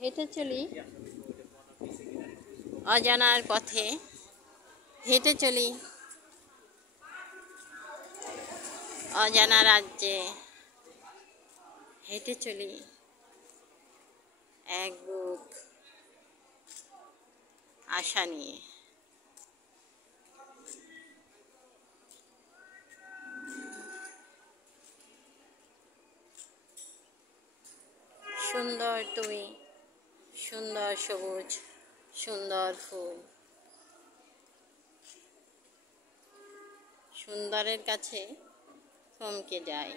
হেঁটে চলি অজানার পথে, হেঁটে চলি অজানা রাজ্যে, হেঁটে চলি এক বুক আশা নিয়ে। সুন্দর তুমি, সুন্দর সবুজ, সুন্দর ফুল, সুন্দরের কাছে থমকে যায়।